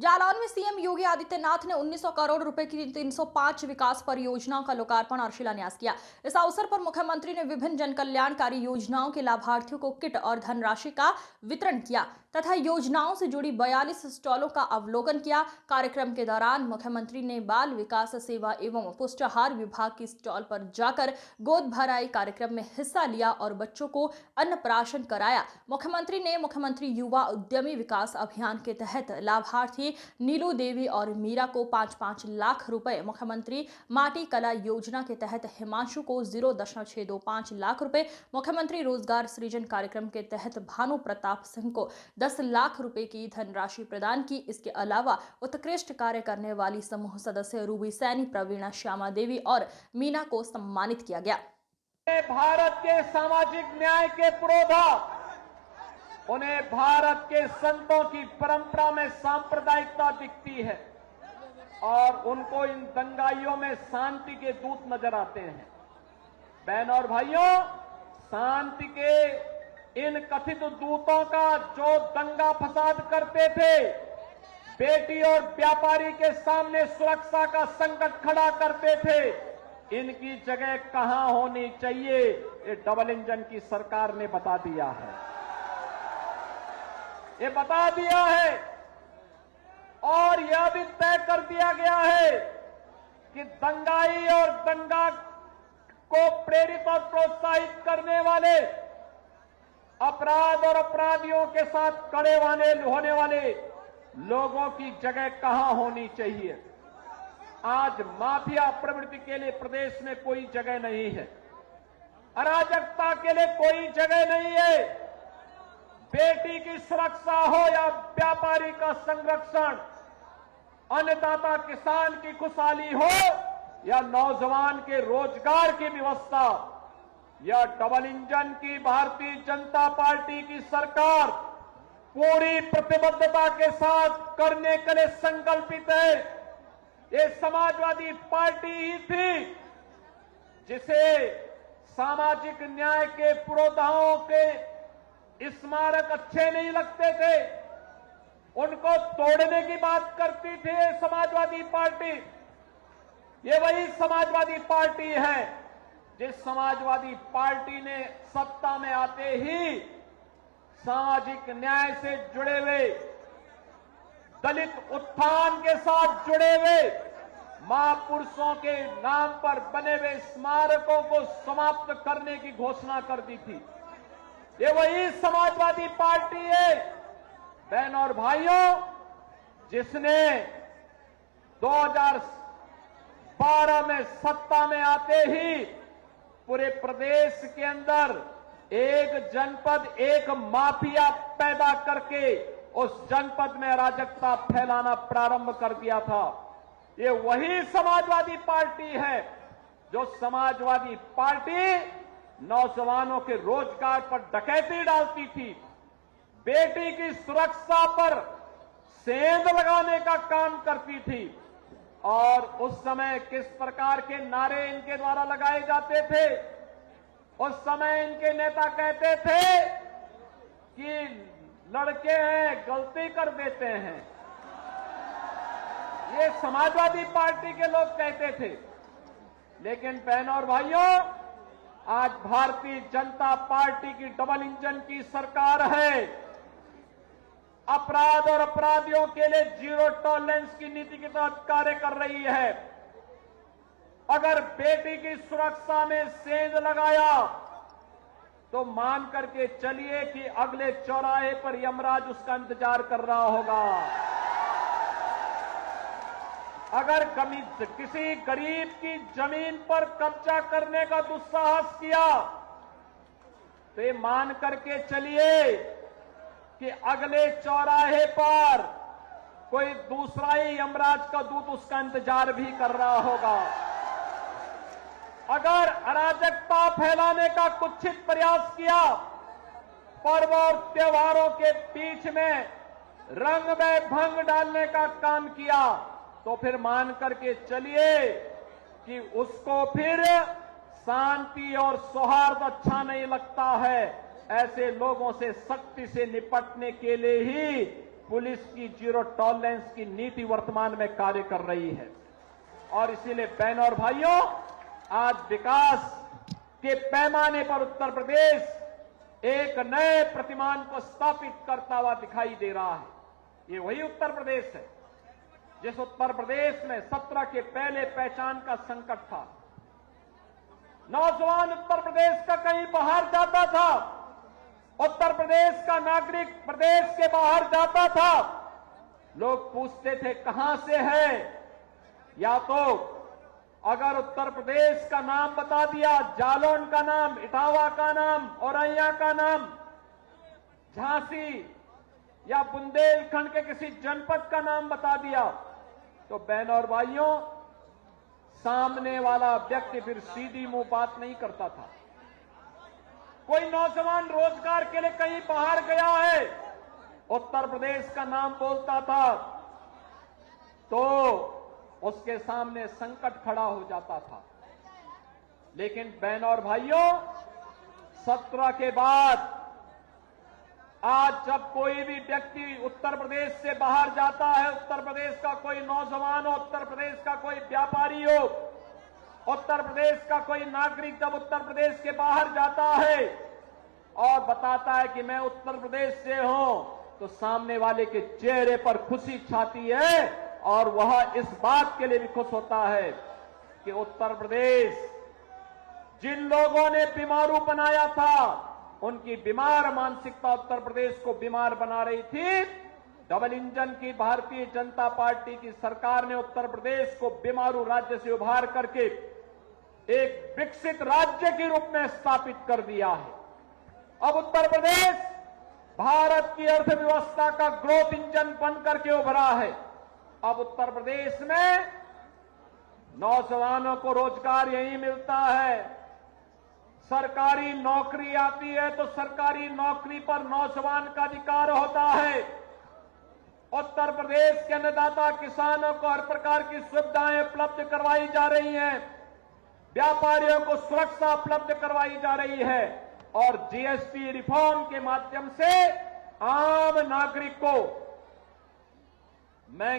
जालौन में सीएम योगी आदित्यनाथ ने 1900 करोड़ रुपए की 305 विकास परियोजनाओं का लोकार्पण और शिलान्यास किया। इस अवसर पर मुख्यमंत्री ने विभिन्न जन कल्याणकारी योजनाओं के लाभार्थियों को किट और धनराशि का वितरण किया तथा योजनाओं से जुड़ी 42 स्टॉलों का अवलोकन किया। कार्यक्रम के दौरान मुख्यमंत्री ने बाल विकास सेवा एवं पुष्टाहार विभाग की स्टॉल पर जाकर गोद भराई कार्यक्रम में हिस्सा लिया और बच्चों को अन्नप्राशन कराया। मुख्यमंत्री ने मुख्यमंत्री युवा उद्यमी विकास अभियान के तहत लाभार्थी नीलू देवी और मीरा को 5-5 लाख रुपए, मुख्यमंत्री माटी कला योजना के तहत हिमांशु को 0.625 लाख रुपए, मुख्यमंत्री रोजगार सृजन कार्यक्रम के तहत भानु प्रताप सिंह को 10 लाख रुपए की धनराशि प्रदान की। इसके अलावा उत्कृष्ट कार्य करने वाली समूह सदस्य रूबी सैनी, प्रवीणा, श्यामा देवी और मीना को सम्मानित किया गया। भारत के सामाजिक न्याय के पुरोधा, उन्हें भारत के संतों की परंपरा में सांप्रदायिकता दिखती है और उनको इन दंगाइयों में शांति के दूत नजर आते हैं। बहनों और भाइयों, शांति के इन कथित दूतों का जो दंगा फसाद करते थे, बेटी और व्यापारी के सामने सुरक्षा का संकट खड़ा करते थे, इनकी जगह कहां होनी चाहिए, ये डबल इंजन की सरकार ने बता दिया है। ये बता दिया है और यह भी तय कर दिया गया है कि दंगाई और दंगा को प्रेरित और प्रोत्साहित करने वाले अपराध और अपराधियों के साथ खड़े होने वाले लोगों की जगह कहां होनी चाहिए। आज माफिया प्रवृत्ति के लिए प्रदेश में कोई जगह नहीं है, अराजकता के लिए कोई जगह नहीं है। बेटी की सुरक्षा हो या व्यापारी का संरक्षण, अन्नदाता किसान की खुशहाली हो या नौजवान के रोजगार की व्यवस्था, या डबल इंजन की भारतीय जनता पार्टी की सरकार पूरी प्रतिबद्धता के साथ करने के लिए संकल्पित है। ये समाजवादी पार्टी ही थी जिसे सामाजिक न्याय के पुरोधाओं के स्मारक अच्छे नहीं लगते थे, उनको तोड़ने की बात करती थी समाजवादी पार्टी। ये वही समाजवादी पार्टी है जिस समाजवादी पार्टी ने सत्ता में आते ही सामाजिक न्याय से जुड़े हुए, दलित उत्थान के साथ जुड़े हुए महापुरुषों के नाम पर बने हुए स्मारकों को समाप्त करने की घोषणा कर दी थी। ये वही समाजवादी पार्टी है बहनों और भाइयों जिसने 2012 में सत्ता में आते ही पूरे प्रदेश के अंदर एक जनपद, एक माफिया पैदा करके उस जनपद में अराजकता फैलाना प्रारंभ कर दिया था। ये वही समाजवादी पार्टी है जो समाजवादी पार्टी नौजवानों के रोजगार पर डकैती डालती थी, बेटी की सुरक्षा पर सेंध लगाने का काम करती थी। और उस समय किस प्रकार के नारे इनके द्वारा लगाए जाते थे, उस समय इनके नेता कहते थे कि लड़के हैं, गलती कर देते हैं। ये समाजवादी पार्टी के लोग कहते थे। लेकिन बहनों और भाइयों, आज भारतीय जनता पार्टी की डबल इंजन की सरकार है। अपराध और अपराधियों के लिए जीरो टॉलरेंस की नीति के तहत कार्य कर रही है। अगर बेटी की सुरक्षा में सेंध लगाया तो मान करके चलिए कि अगले चौराहे पर यमराज उसका इंतजार कर रहा होगा। अगर किसी गरीब की जमीन पर कब्जा करने का दुस्साहस किया तो ये मान करके चलिए कि अगले चौराहे पर कोई दूसरा ही यमराज का दूत उसका इंतजार भी कर रहा होगा। अगर अराजकता फैलाने का कुत्सित प्रयास किया, पर्व और त्योहारों के बीच में रंग में भंग डालने का काम किया तो फिर मान करके चलिए कि उसको फिर शांति और सौहार्द अच्छा नहीं लगता है। ऐसे लोगों से सख्ती से निपटने के लिए ही पुलिस की जीरो टॉलरेंस की नीति वर्तमान में कार्य कर रही है। और इसीलिए बहनों और भाइयों, आज विकास के पैमाने पर उत्तर प्रदेश एक नए प्रतिमान को स्थापित करता हुआ दिखाई दे रहा है। ये वही उत्तर प्रदेश है जिस उत्तर प्रदेश में 17 के पहले पहचान का संकट था। नौजवान उत्तर प्रदेश का कहीं बाहर जाता था, उत्तर प्रदेश का नागरिक प्रदेश के बाहर जाता था, लोग पूछते थे कहां से है, या तो अगर उत्तर प्रदेश का नाम बता दिया, जालौन का नाम, इटावा का नाम, औरैया का नाम, झांसी या बुंदेलखंड के किसी जनपद का नाम बता दिया, तो बहनों और भाइयों, सामने वाला व्यक्ति फिर सीधी मुंह बात नहीं करता था। कोई नौजवान रोजगार के लिए कहीं बाहर गया है, उत्तर प्रदेश का नाम बोलता था तो उसके सामने संकट खड़ा हो जाता था। लेकिन बहनों और भाइयों, 17 के बाद आज जब कोई भी व्यक्ति उत्तर प्रदेश से बाहर जाता है, उत्तर प्रदेश का कोई नौजवान हो, उत्तर प्रदेश का कोई व्यापारी हो, उत्तर प्रदेश का कोई नागरिक जब उत्तर प्रदेश के बाहर जाता है और बताता है कि मैं उत्तर प्रदेश से हूं, तो सामने वाले के चेहरे पर खुशी छाती है और वह इस बात के लिए भी खुश होता है कि उत्तर प्रदेश जिन लोगों ने बीमारू बनाया था, उनकी बीमार मानसिकता उत्तर प्रदेश को बीमार बना रही थी। डबल इंजन की भारतीय जनता पार्टी की सरकार ने उत्तर प्रदेश को बीमारू राज्य से उभार करके एक विकसित राज्य के रूप में स्थापित कर दिया है। अब उत्तर प्रदेश भारत की अर्थव्यवस्था का ग्रोथ इंजन बन करके उभरा है। अब उत्तर प्रदेश में नौजवानों को रोजगार यही मिलता है। सरकारी नौकरी आती है तो सरकारी नौकरी पर नौजवान का अधिकार होता है। उत्तर प्रदेश के अन्नदाता किसानों को हर प्रकार की सुविधाएं उपलब्ध करवाई जा रही हैं, व्यापारियों को सुरक्षा उपलब्ध करवाई जा रही है और जीएसटी रिफॉर्म के माध्यम से आम नागरिक को महंगी